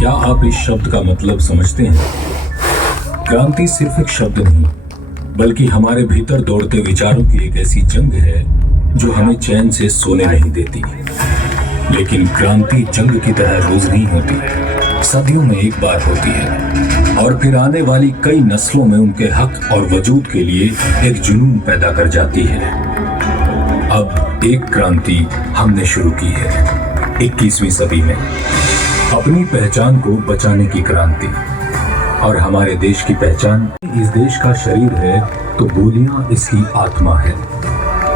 क्या आप इस शब्द का मतलब समझते हैं? क्रांति सिर्फ एक शब्द नहीं, बल्कि हमारे भीतर दौड़ते विचारों की एक ऐसी जंग है जो हमें चैन से सोने नहीं देती। लेकिन क्रांति जंग की तरह रोज नहीं होती, सदियों में एक बार होती है और फिर आने वाली कई नस्लों में उनके हक और वजूद के लिए एक जुनून पैदा कर जाती है। अब एक क्रांति हमने शुरू की है 21वीं सदी में, अपनी पहचान को बचाने की क्रांति। और हमारे देश की पहचान इस देश का शरीर है तो बोलियां इसकी आत्मा है,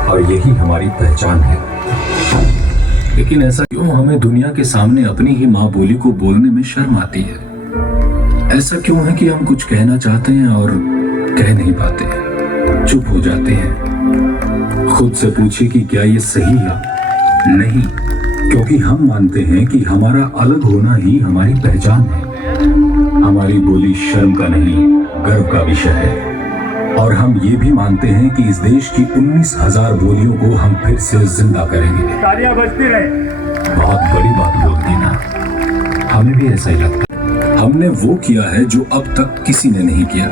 और यही हमारी पहचान है। लेकिन ऐसा क्यों हमें दुनिया के सामने अपनी ही माँ बोली को बोलने में शर्म आती है? ऐसा क्यों है कि हम कुछ कहना चाहते हैं और कह नहीं पाते, चुप हो जाते हैं? खुद से पूछिए कि क्या ये सही है? नहीं, क्योंकि हम मानते हैं कि हमारा अलग होना ही हमारी पहचान है। हमारी बोली शर्म का नहीं, गर्व का विषय है। और हम ये भी मानते हैं कि इस देश की 19,000 बोलियों को हम फिर से जिंदा करेंगे। तालियां बजती रहे। बहुत बड़ी बात बोल दी ना, हमें भी ऐसा ही लगता है। हमने वो किया है जो अब तक किसी ने नहीं किया।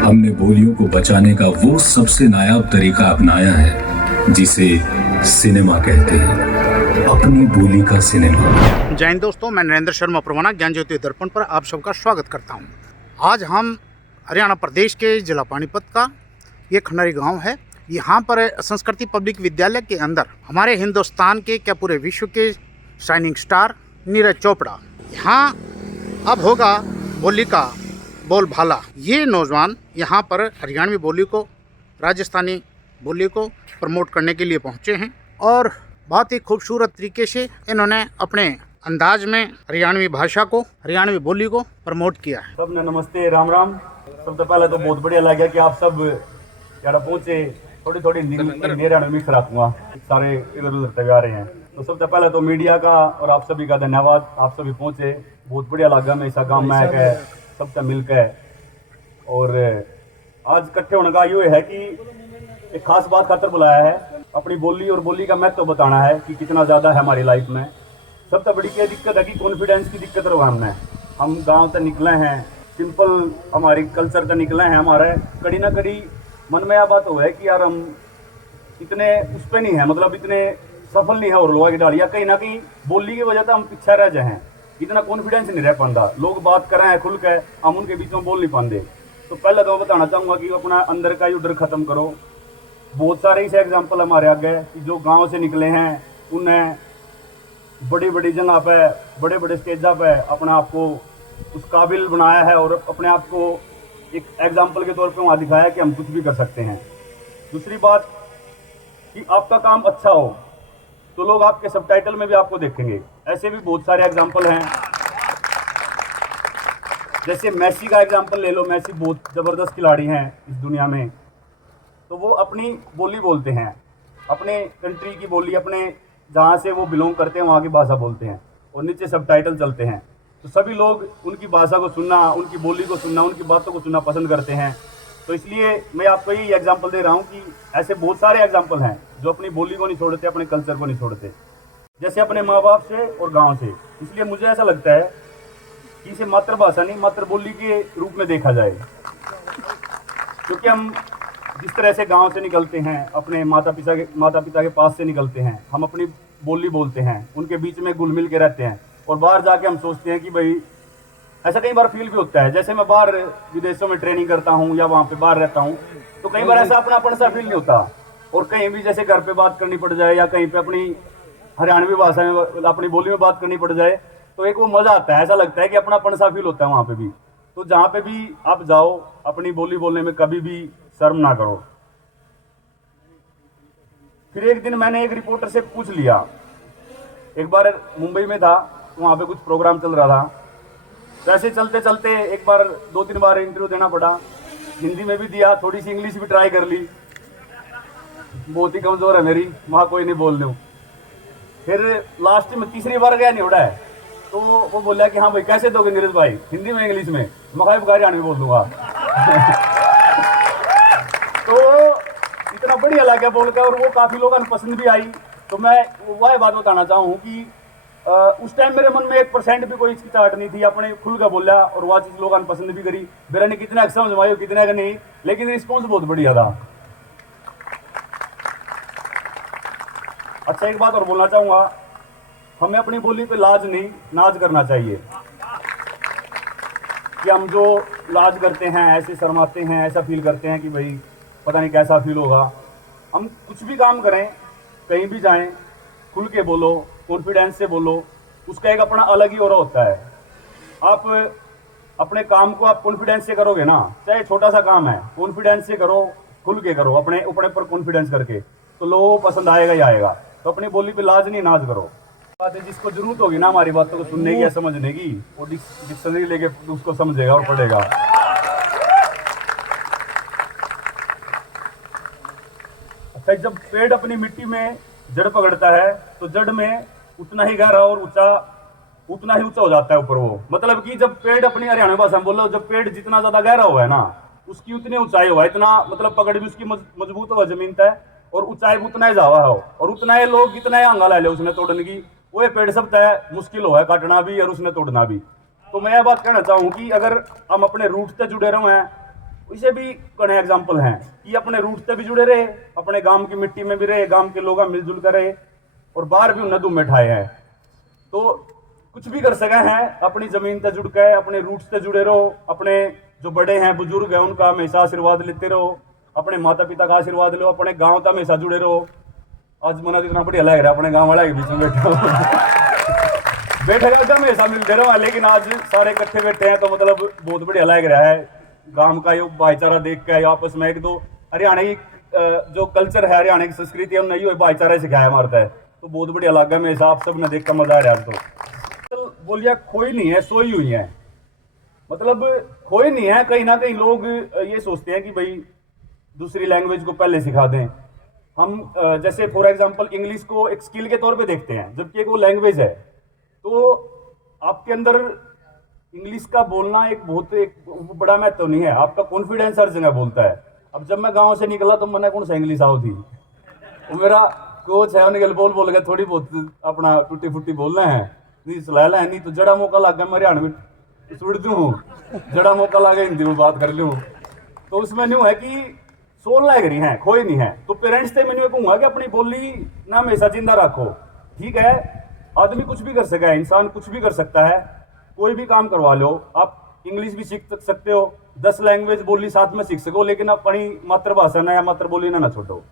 हमने बोलियों को बचाने का वो सबसे नायाब तरीका अपनाया है जिसे सिनेमा कहते हैं, अपनी बोली का सिनेमा। जय हिंद दोस्तों, मैं नरेंद्र शर्मा परवाना ज्ञान ज्योति दर्पण पर आप सबका स्वागत करता हूं। आज हम हरियाणा प्रदेश के जिला पानीपत का ये खंडारी गांव है। यहाँ पर संस्कृति पब्लिक विद्यालय के अंदर हमारे हिंदुस्तान के क्या पूरे विश्व के शाइनिंग स्टार नीरज चोपड़ा यहाँ अब होगा बोली का बोल भाला। ये नौजवान यहाँ पर हरियाणवी बोली को, राजस्थानी बोली को प्रमोट करने के लिए पहुँचे हैं और बहुत ही खूबसूरत तरीके से इन्होंने अपने अंदाज में हरियाणवी भाषा को, हरियाणवी बोली को प्रमोट किया है। सबने नमस्ते, राम राम। सबसे पहले तो बहुत बढ़िया लगा कि आप सब यार पहुंचे। थोड़ी थोड़ी हरियाणवी मिक्स रखूंगा, सारे इधर उधर तक आ रहे हैं। तो सबसे पहले तो मीडिया का और आप सभी का धन्यवाद। आप सभी पहुंचे, बहुत बढ़िया लगा। मैं ऐसा काम में आकर सबसे मिलकर, और आज इकट्ठे होने का ये है कि एक खास बात खातर बुलाया है। अपनी बोली और बोली का महत्व बताना है कि कितना ज़्यादा है हमारी लाइफ में। सबसे बड़ी क्या दिक्कत है कि कॉन्फिडेंस की दिक्कत रहा हम गांव से निकले हैं, सिंपल हमारी कल्चर से निकले हैं। हमारे कड़ी ना कड़ी मन में यह बात हो है कि यार हम इतने उस पर नहीं है, मतलब इतने सफल नहीं है और लोगों की डालियाँ कहीं ना कहीं बोली की वजह से हम पीछे रह जाए हैं। इतना कॉन्फिडेंस नहीं रह पाता। लोग बात कर रहे हैं खुल के, हम उनके बीच में बोल नहीं पाते। तो पहले तो मैं बताना चाहूँगा कि अपना अंदर का डर खत्म करो। बहुत सारे ऐसे एग्जाम्पल हमारे आगे कि जो गांव से निकले हैं, उन्हें बड़ी बड़ी जगह पे, बड़े बड़े स्टेजा पे अपने आप को उस काबिल बनाया है और अपने आप को एक एग्जाम्पल के तौर पे वहाँ दिखाया कि हम कुछ भी कर सकते हैं। दूसरी बात कि आपका काम अच्छा हो तो लोग आपके सबटाइटल में भी आपको देखेंगे। ऐसे भी बहुत सारे एग्जाम्पल हैं। जैसे मैसी का एग्जाम्पल ले लो। मैसी बहुत ज़बरदस्त खिलाड़ी हैं इस दुनिया में। तो वो अपनी बोली बोलते हैं, अपने कंट्री की बोली, अपने जहाँ से वो बिलोंग करते हैं वहाँ की भाषा बोलते हैं, और नीचे सबटाइटल चलते हैं। तो सभी लोग उनकी भाषा को सुनना, उनकी बोली को सुनना, उनकी बातों को सुनना पसंद करते हैं। तो इसलिए मैं आपको यही एग्जाम्पल दे रहा हूँ कि ऐसे बहुत सारे एग्जाम्पल हैं जो अपनी बोली को नहीं छोड़ते, अपने कल्चर को नहीं छोड़ते, जैसे अपने माँ बाप से और गाँव से। इसलिए मुझे ऐसा लगता है कि इसे मातृभाषा नहीं, मातृबोली के रूप में देखा जाए। क्योंकि हम जिस तरह से गांव से निकलते हैं, अपने माता पिता के पास से निकलते हैं, हम अपनी बोली बोलते हैं, उनके बीच में घुल मिल के रहते हैं, और बाहर जाके हम सोचते हैं कि भाई ऐसा कई बार फील भी होता है। जैसे मैं बाहर विदेशों में ट्रेनिंग करता हूँ या वहाँ पे बाहर रहता हूँ, तो कई बार ऐसा अपनापन सा फील नहीं होता। और कहीं भी जैसे घर पे बात करनी पड़ जाए या कहीं पे अपनी हरियाणवी भाषा में, अपनी बोली में बात करनी पड़ जाए, तो एक वो मज़ा आता है। ऐसा लगता है कि अपनापन सा फील होता है वहाँ पे भी। तो जहाँ पे भी आप जाओ, अपनी बोली बोलने में कभी भी शर्म ना करो। फिर एक दिन मैंने एक रिपोर्टर से पूछ लिया, एक बार मुंबई में था, वहाँ पे कुछ प्रोग्राम चल रहा था। वैसे चलते चलते एक बार 2-3 बार इंटरव्यू देना पड़ा। हिंदी में भी दिया, थोड़ी सी इंग्लिश भी ट्राई कर ली। बहुत ही कमज़ोर है मेरी, वहाँ कोई नहीं बोल दूँ। फिर लास्ट में तीसरी बार गया नहीं उड़ा है, तो वो बोला कि हाँ भाई कैसे दोगे नीरज भाई, हिंदी में इंग्लिश में? मकाई बुखारी आने में बोल दूंगा। तो इतना बढ़िया लगा बोलकर, और वो काफ़ी लोगों को पसंद भी आई। तो मैं वह बात बताना चाहूँ कि उस टाइम मेरे मन में 1% भी कोई हिचकिचाहट नहीं थी, अपने खुल का बोला और वह चीज लोगों ने पसंद भी करी। मेरा ने कितना समझवाई कितना का नहीं, लेकिन रिस्पॉन्स बहुत बढ़िया था। अच्छा, एक बात और बोलना चाहूंगा, हमें अपनी बोली पे लाज नहीं नाज करना चाहिए कि हम जो लाज करते हैं, ऐसे शर्माते हैं, ऐसा फील करते हैं कि भाई पता नहीं कैसा फील होगा। हम कुछ भी काम करें, कहीं भी जाएं, खुल के बोलो, कॉन्फिडेंस से बोलो, उसका एक अपना अलग ही ऑरा होता है। आप अपने काम को आप कॉन्फिडेंस से करोगे ना, चाहे छोटा सा काम है, कॉन्फिडेंस से करो, खुल के करो, अपने ऊपर पर कॉन्फिडेंस करके, तो लोगों को पसंद आएगा ही आएगा। तो अपनी बोली पे लाज नहीं नाज करो। बात है, जिसको जरूरत होगी ना हमारी बातों को सुनने की या समझने की, वो डिक्शनरी लेके उसको समझेगा और पढ़ेगा। अच्छा, जब पेड़ अपनी मिट्टी में जड़ पकड़ता है तो जड़ में उतना ही गहरा और उतना ही ऊंचा हो जाता है ऊपर वो। मतलब कि जब पेड़, अपनी हरियाणा भाषा में बोलो, जब पेड़ जितना ज्यादा गहरा हुआ है ना, उसकी उतनी ऊंचाई हुआ, इतना मतलब पकड़ भी उसकी मजबूत हुआ जमीन तय, और ऊंचाई भी उतना ही जावा हो, और उतना ही लोग कितना ही आंगा ले उसने तोड़ने की, वो ये पेड़ सब तय मुश्किल हुआ है काटना भी और उसने तोड़ना भी। तो मैं यह बात कहना चाहूँ कि अगर हम अपने रूट से जुड़े रहे हैं, इसे भी कड़े एग्जाम्पल हैं कि अपने रूट से भी जुड़े रहे, अपने गांव की मिट्टी में भी रहे, गांव के लोग मिलजुल कर रहे, और बाहर भी उन्हें दुम बैठाए हैं। तो कुछ भी कर सके हैं, अपनी जमीन से जुड़ के अपने रूट से जुड़े रहो, अपने जो बड़े हैं बुजुर्ग हैं उनका हमेशा आशीर्वाद लेते रहो, अपने माता पिता का आशीर्वाद लो, अपने गाँव का हमेशा जुड़े रहो। आज मना इतना बढ़िया लग रहा है अपने गाँव वाले के बीच में बैठे का हमेशा मिलते रहो, लेकिन आज सारे इकट्ठे बैठे हैं तो मतलब बहुत बढ़िया लग रहा है। गांव का ये भाईचारा देख के आपस में, एक दो हरियाणा की जो कल्चर है, हरियाणा की संस्कृति है, उन्हें ये भाईचारा सिखाया मारता है, तो बहुत बढ़िया लगा। मैं आप सब ने देख कर मजा आ रहा है। तो बोलिया खोई नहीं है, सोई हुई है, मतलब खोई नहीं है। कहीं ना कहीं लोग ये सोचते हैं कि भाई दूसरी लैंग्वेज को पहले सिखा दें। हम जैसे फॉर एग्जांपल इंग्लिश को एक स्किल के तौर पे देखते हैं, जबकि एक वो लैंग्वेज है। तो आपके अंदर इंग्लिश का बोलना एक बड़ा महत्व नहीं है, आपका कॉन्फिडेंस हर जगह बोलता है। अब जब मैं गांव से निकला तो मैंने कौन सा इंग्लिश आओ थी, वो मेरा कोच है निकल बोल के थोड़ी बहुत अपना टूटी फुटी बोलना है, नहीं सलाह है, नहीं तो जड़ा मौका लग गया मैं हरियाणा में सुड़ दूँ, जड़ा मौका लगा हिंदी में बात कर लूँ। तो उसमें न्यू है कि सोल लग रही है, खोई नहीं है। तो पेरेंट्स से मैं कहूँगा कि अपनी बोली ना हमेशा जिंदा रखो। ठीक है, आदमी कुछ भी कर सकता है, इंसान कुछ भी कर सकता है, कोई भी काम करवा लो। आप इंग्लिश भी सीख सकते हो, 10 लैंग्वेज बोली साथ में सीख सको, लेकिन अपनी मातृभाषा ना या मातृबोली ना छोड़ो।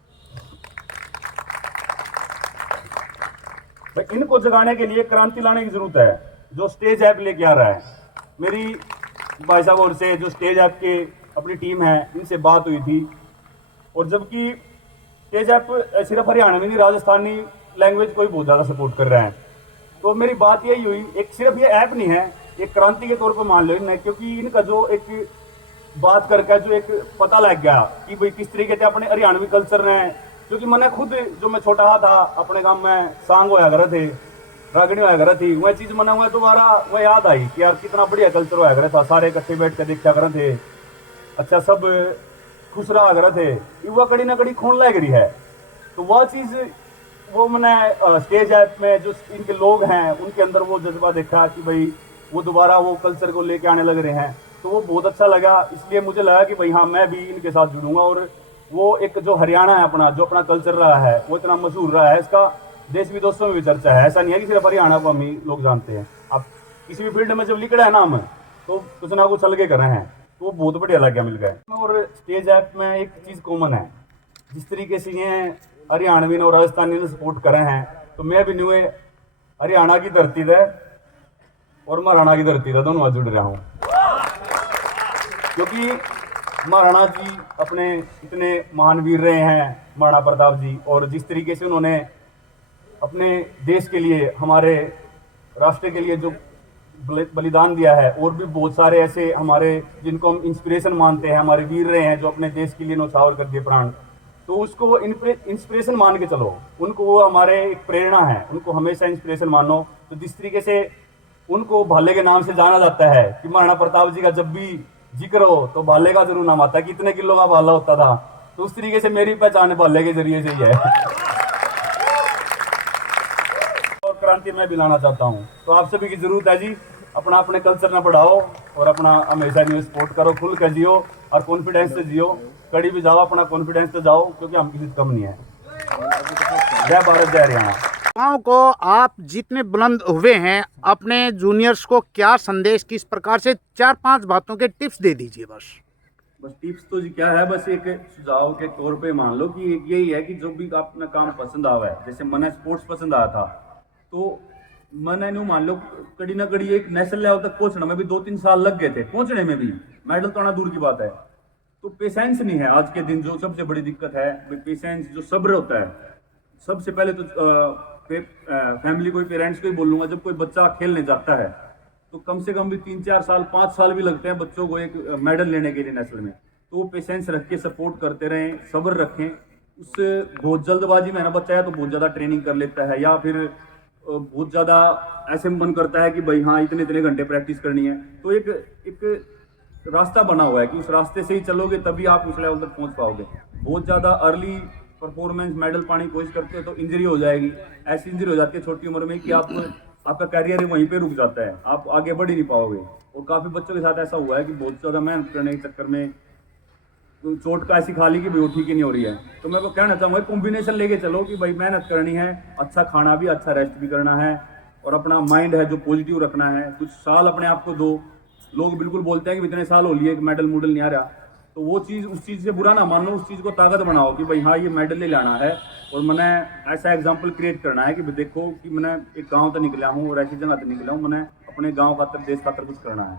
भाई इनको जगाने के लिए क्रांति लाने की जरूरत है। जो स्टेज ऐप लेके आ रहा है, मेरी भाई साहब और से जो स्टेज ऐप के अपनी टीम है, इनसे बात हुई थी, और जबकि स्टेज ऐप सिर्फ हरियाणा में नहीं, राजस्थानी लैंग्वेज को भी बहुत ज़्यादा सपोर्ट कर रहे हैं। तो मेरी बात यही हुई, एक सिर्फ ये ऐप नहीं है, एक क्रांति के तौर पर मान लो इन्हें, क्योंकि इनका जो एक बात करके जो एक पता लग गया कि भाई किस तरीके से अपने हरियाणवी कल्चर ने, क्योंकि मैंने खुद जो मैं छोटा था अपने गांव में सांग होया करे थे, रागनी होया करे थी, वह चीज़ मैंने वह दोबारा वह याद आई कि यार कितना बढ़िया कल्चर होया करे था, सारे इकट्ठे बैठ कर देखा करे थे, अच्छा सब खुश रहा करे थे, युवा कड़ी ना कड़ी खून लग रही है। तो वह चीज़ वो मैंने स्टेज ऐप में जो इनके लोग हैं उनके अंदर वो जज्बा देखा कि भाई वो दोबारा वो कल्चर को लेके आने लग रहे हैं, तो वो बहुत अच्छा लगा। इसलिए मुझे लगा कि भाई हाँ, मैं भी इनके साथ जुड़ूंगा। और वो एक जो हरियाणा है अपना, जो अपना कल्चर रहा है, वो इतना मशहूर रहा है, इसका देश विदेशों में भी चर्चा है। ऐसा नहीं है कि सिर्फ हरियाणा को हम ही लोग जानते हैं। आप किसी भी फील्ड में जब लिखा है नाम, तो कुछ ना कुछ अलग कर रहे हैं, तो वो बहुत बढ़िया लग गया मिल गए। और स्टेज ऐप में एक चीज़ कॉमन है, जिस तरीके से ये हरियाणवी और राजस्थानी ने सपोर्ट करे हैं, तो मैं भी न्यू हरियाणा की धरती से और महाराणा की धरती से दोनों जुड़ रहा हूँ, क्योंकि महाराणा जी अपने इतने महान वीर रहे हैं, महाराणा प्रताप जी, और जिस तरीके से उन्होंने अपने देश के लिए, हमारे राष्ट्र के लिए जो बलिदान दिया है, और भी बहुत सारे ऐसे हमारे जिनको हम इंस्पिरेशन मानते हैं, हमारे वीर रहे हैं जो अपने देश के लिए न्यौछावर कर दिए प्राण, तो उसको वो इंस्पिरेशन मान के चलो, उनको वो हमारे एक प्रेरणा है, उनको हमेशा इंस्पिरेशन मानो। तो जिस तरीके से उनको भाले के नाम से जाना जाता है कि महाराणा प्रताप जी का जब भी जिक्र हो तो भाले का जरूर नाम आता है, कितने किलो का भाला होता था, तो उस तरीके से मेरी पहचान भाले के जरिए से ही है। और क्रांति मैं भी लाना चाहता हूँ। तो आप सभी की जरूरत है जी, अपना अपने कल्चर ना बढ़ाओ और अपना हमेशा न्यूज सपोर्ट करो, खुल कर जियो और कॉन्फिडेंस से जियो। कड़ी भी जाओ, अपना कॉन्फिडेंस से जाओ, क्योंकि हम किसी से कम नहीं है। जय भारत, जय हरियाणा। युवाओं को आप जितने बुलंद हुए हैं, अपने जूनियर्स को क्या संदेश, किस प्रकार से 4-5 बातों के टिप्स दे दीजिए बस। बस टिप्स तो जी क्या है, बस एक सुझाव के तौर पे मान लो कि एक यही है कि जो भी अपना काम पसंद आवा है, जैसे मैंने स्पोर्ट्स पसंद आया था तो मैंने न्यू मान लो कड़ी ना कड़ी एक नेशनल लेवल तक पहुंचने में भी 2-3 साल लग गए थे, पहुंचने में भी मेडल तो आना दूर की बात है। तो पेशेंस नहीं है आज के दिन, जो सबसे बड़ी दिक्कत है। पेशेंस, जो सब्र होता है। सबसे पहले तो फैमिली को, पेरेंट्स को ही बोलूंगा, जब कोई बच्चा खेलने जाता है तो कम से कम भी 3-4 साल, 5 साल भी लगते हैं बच्चों को एक मेडल लेने के लिए नेशनल में। तो वो पेशेंस रख के सपोर्ट करते रहें, सब्र रखें। उससे बहुत जल्दबाजी में ना बच्चा है तो बहुत ज़्यादा ट्रेनिंग कर लेता है, या फिर बहुत ज़्यादा ऐसे मन करता है कि भाई हाँ इतने इतने घंटे प्रैक्टिस करनी है। तो एक रास्ता बना हुआ है कि उस रास्ते से ही चलोगे तभी आप उस लेवल तक पहुंच पाओगे। बहुत ज़्यादा अर्ली परफॉर्मेंस मेडल पाने की कोशिश करते हो तो इंजरी हो जाएगी। ऐसी इंजरी हो जाती है छोटी उम्र में कि आपका कैरियर वहीं पे रुक जाता है, आप आगे बढ़ ही नहीं पाओगे। और काफ़ी बच्चों के साथ ऐसा हुआ है कि बहुत ज़्यादा मेहनत करने के चक्कर में चोट का ऐसी खा ली कि भाई वो ठीक ही नहीं हो रही है। तो मैं वो कहना चाहूँगा कॉम्बिनेशन लेके चलो कि भाई मेहनत करनी है, अच्छा खाना भी, अच्छा रेस्ट भी करना है, और अपना माइंड है जो पॉजिटिव रखना है। कुछ साल अपने आप को दो। लोग बिल्कुल बोलते हैं कि इतने साल हो लिए मेडल मूडल नहीं आ रहा, तो वो चीज़, उस चीज़ से बुरा ना मानो, उस चीज़ को ताकत बनाओ कि भाई हाँ ये मेडल ले लाना है। और मैंने ऐसा एग्जाम्पल क्रिएट करना है कि भाई देखो कि मैंने एक गाँव तक निकला हूँ और ऐसी जगह तक निकला हूँ, मैंने अपने गाँव खातर, देश खातर कुछ करना है।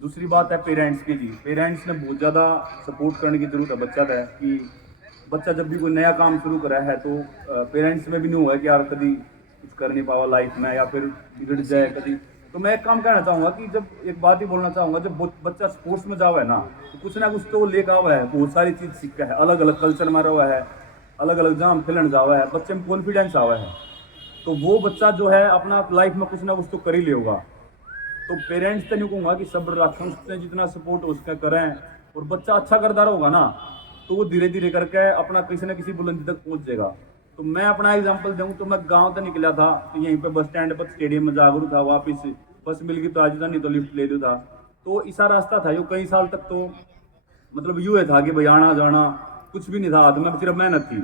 दूसरी बात है पेरेंट्स की जी। पेरेंट्स ने बहुत ज़्यादा सपोर्ट करने की जरूरत है बच्चा का, कि बच्चा जब भी कोई नया काम शुरू करा है तो पेरेंट्स में भी नहीं हुआ है कि यार कभी कुछ कर नहीं पावा लाइफ में या फिर बिगड़ जाए कभी। तो मैं एक काम कहना चाहूँगा कि जब, एक बात ही बोलना चाहूँगा, जब बच्चा स्पोर्ट्स में जावा है ना तो कुछ ना कुछ तो लेकर आवा है, बहुत सारी चीज़ सीखा है, अलग अलग कल्चर में रहा है, अलग अलग जाम खेलन जावा है, बच्चे में कॉन्फिडेंस आवा है। तो वो बच्चा जो है अपना लाइफ में कुछ ना कुछ तो कर ही लेगा। तो पेरेंट्स तो नहीं कहूँगा कि सब्र रखें, उससे जितना सपोर्ट उसका करें, और बच्चा अच्छा करदार होगा ना तो वो धीरे धीरे करके अपना किसी न किसी बुलंदी तक पहुँच जाएगा। तो मैं अपना एग्जांपल दूँ तो मैं गांव तक निकला था, तो यहीं पे बस स्टैंड पर स्टेडियम में जागरूक था, वापस बस मिल गई तो आज था, नहीं तो लिफ्ट ले दो था। तो ऐसा रास्ता था जो कई साल तक तो मतलब यूँ था कि भाई आना जाना कुछ भी नहीं था, हाथ में सिर्फ मेहनत थी।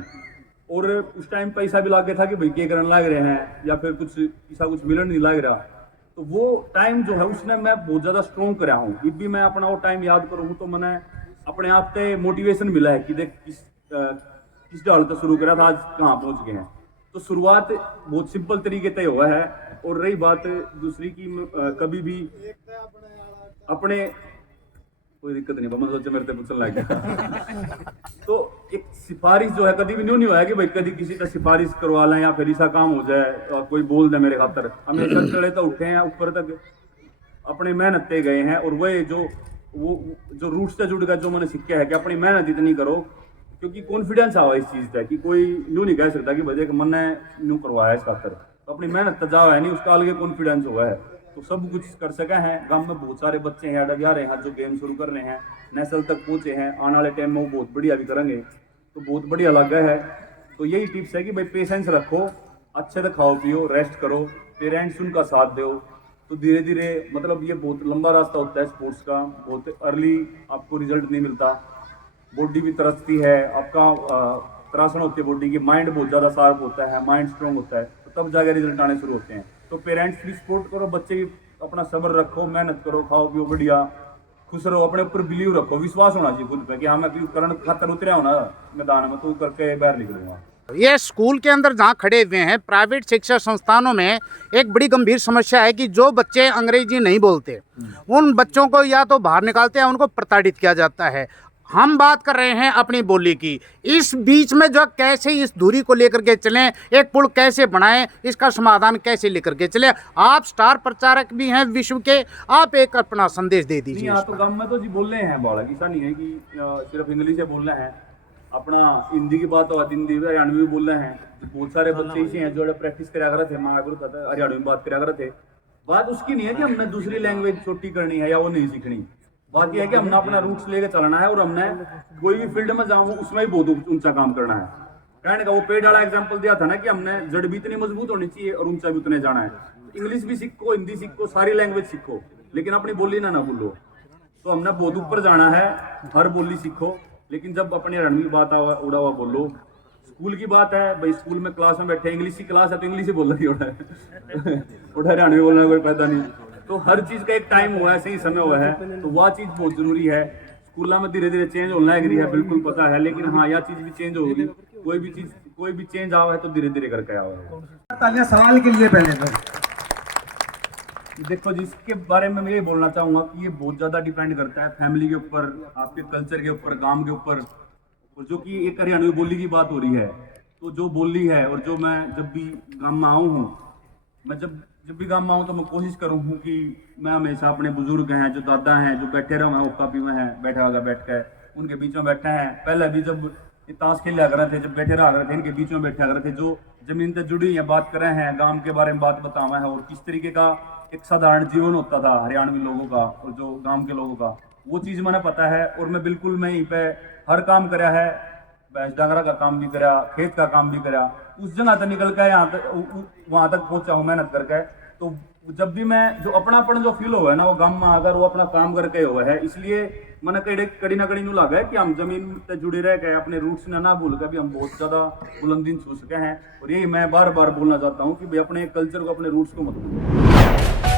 और उस टाइम पैसा भी लागे था कि भाई के करने लग रहे हैं या फिर कुछ ऐसा कुछ मिलन नहीं लग रहा। तो वो टाइम जो है उसने मैं बहुत ज़्यादा स्ट्रॉन्ग कराया हूँ। अब भी मैं अपना वो टाइम याद करूँ तो मैंने अपने आप से मोटिवेशन मिला है कि देख किस डाल तक शुरू करा था, आज कहाँ पहुँच गए हैं। तो शुरुआत बहुत सिंपल तरीके से हुआ है। और रही बात दूसरी की, कभी भी अपने, कोई दिक्कत नहीं, मैं सोचा मेरे से पूछने लग गया। तो एक सिफारिश जो है कभी भी नहीं हुआ है कि भाई कभी किसी का सिफारिश करवा लें या फिर ऐसा काम हो जाए और कोई बोल दे मेरे खातर। हमेशा चढ़े तो उठे हैं, ऊपर तक अपनी मेहनत पे गए हैं। और वही जो रूट से जुड़ गया, जो मैंने सीखा है कि अपनी मेहनत इतनी करो, क्योंकि कॉन्फिडेंस आवा इस चीज़ का कि कोई यूँ नहीं कह सकता कि भाई देख मैंने यूँ करवाया इस खातर। तो अपनी मेहनत तजाव है नहीं, उसका अलग कॉन्फिडेंस हुआ है तो सब कुछ कर सके हैं। गांव में बहुत सारे बच्चे हैं अडग जा रहे हैं जो गेम शुरू कर रहे हैं, नेशनल तक पहुंचे हैं, आने वाले टाइम में वो बहुत बढ़िया भी करेंगे, तो बहुत बढ़िया लगा है। तो यही टिप्स है कि भाई पेशेंस रखो, अच्छे से खाओ पियो, रेस्ट करो, पेरेंट्स उनका साथ दो, तो धीरे धीरे मतलब ये बहुत लंबा रास्ता होता है स्पोर्ट्स का। बहुत अर्ली आपको रिजल्ट नहीं मिलता, बॉडी भी तरसती है, आपका त्रासन होती है बॉडी की, माइंड बहुत ज़्यादा शार्प होता है, माइंड स्ट्रॉन्ग होता है, तो तब जाके रिजल्ट आने शुरू होते हैं। तो पेरेंट्स भी सपोर्ट करो, बच्चे भी अपना सब्र रखो, मेहनत करो, खाओ पियो बढ़िया, खुश रहो, अपने ऊपर बिलीव रखो, विश्वास होना चाहिए खुद पे कि हाँ मैं करण खातर उतरा हूँ ना मैदान में तो करके बाहर निकलूंगा। ये स्कूल के अंदर जहाँ खड़े हुए हैं, प्राइवेट शिक्षा संस्थानों में एक बड़ी गंभीर समस्या है कि जो बच्चे अंग्रेजी नहीं बोलते उन बच्चों को या तो बाहर निकालते हैं, उनको प्रताड़ित किया जाता है। हम बात कर रहे हैं अपनी बोली की। इस बीच में जो कैसे इस दूरी को लेकर के चलें, एक पुल कैसे बनाएं, इसका समाधान कैसे लेकर के चलें। आप स्टार प्रचारक भी हैं विश्व के, आप एक अपना संदेश दे दीजिए। यहाँ तो गाँव में तो जी बोल रहे हैं बालक, ऐसा नहीं है कि सिर्फ इंग्लिश से बोल रहे हैं, अपना हिंदी की बात हो, हिंदी हरियाणवी भी बोल रहे हैं। बहुत सारे बच्चे ऐसे हैं जो प्रैक्टिस करा कर थे, हरियाणवी में बात करा कर थे। बात उसकी नहीं है कि हमने दूसरी लैंग्वेज छोटी करनी है या वो नहीं सीखनी, बात यह है कि हमने अपना रूट्स लेकर चलना है और हमने कोई भी फील्ड में जाऊँ उसमें भी बहुत ऊंचा काम करना है। कहने का वो पेड़ वाला एग्जांपल दिया था ना कि हमने जड़ भी इतनी मजबूत होनी चाहिए और ऊंचा भी उतने जाना है। इंग्लिश भी सीखो, हिंदी सीखो, सारी लैंग्वेज सीखो, लेकिन अपनी बोली ना भूलो। तो हमने बहुत ऊपर जाना है, हर बोली सीखो, लेकिन जब अपनी हरियाणवी बात उड़ा हुआ बोलो। स्कूल की बात है भाई, स्कूल में क्लास में बैठे, इंग्लिश की क्लास है तो इंग्लिश ही बोल रही है उड़ा हरियाणवी बोलना कोई फायदा नहीं। तो हर चीज का एक टाइम हुआ है, सही समय हुआ है, तो वह चीज बहुत जरूरी है। स्कूल में धीरे धीरे चेंज होने लग रही है, बिल्कुल पता है, लेकिन हाँ यह चीज भी चेंज होगी। कोई भी चेंज आवा है तो धीरे धीरे करके आवा है। तालियां सवाल के लिए पहले तो देखो जिसके बारे में मैं ये बोलना चाहूंगा कि ये बहुत ज्यादा डिपेंड करता है फैमिली के ऊपर, आपके कल्चर के ऊपर, गांव के ऊपर। और जो कि एक हरियाणवी बोली की बात हो रही है, तो जो बोली है और जो मैं जब भी गांव में आऊँ हूँ, मैं जब भी गांव में आऊँ तो मैं कोशिश करूँ हूँ कि मैं हमेशा अपने बुजुर्ग हैं, जो दादा हैं, जो बैठे रहो हैं, ओका पी में हैं, बैठा होगा बैठ कर उनके बीच में बैठे हैं। पहले भी जब ये ताश खेला कर रहे थे, जब बैठे रहा करते थे, इनके बीच में बैठा कर रहे थे, जो जमीन से जुड़ी है, बात कर रहे हैं, गांव के बारे में बात बतावा है, और किस तरीके का एक साधारण जीवन होता था हरियाणवी लोगों का और जो गांव के लोगों का, वो चीज़ मैंने पता है। और मैं बिल्कुल मैं यहीं पे हर काम कराया है, भैंस डांगरा का काम भी करा, खेत का काम भी करा, उस जगह तक निकल के यहाँ तक वहाँ तक पहुँचा हूँ मेहनत करके। तो जब भी मैं जो अपनापन जो फील हुआ है ना, वो गांव में आकर वो अपना काम करके हुआ है। इसलिए मैंने कड़ी ना कड़ी लगा है कि हम जमीन से जुड़े रह गए, अपने रूट्स ने ना भूल के भी हम बहुत ज़्यादा बुलंदी छू सके हैं। और यही मैं बार बार बोलना चाहता हूँ कि भाई अपने कल्चर को, अपने रूट्स को मत भूलो।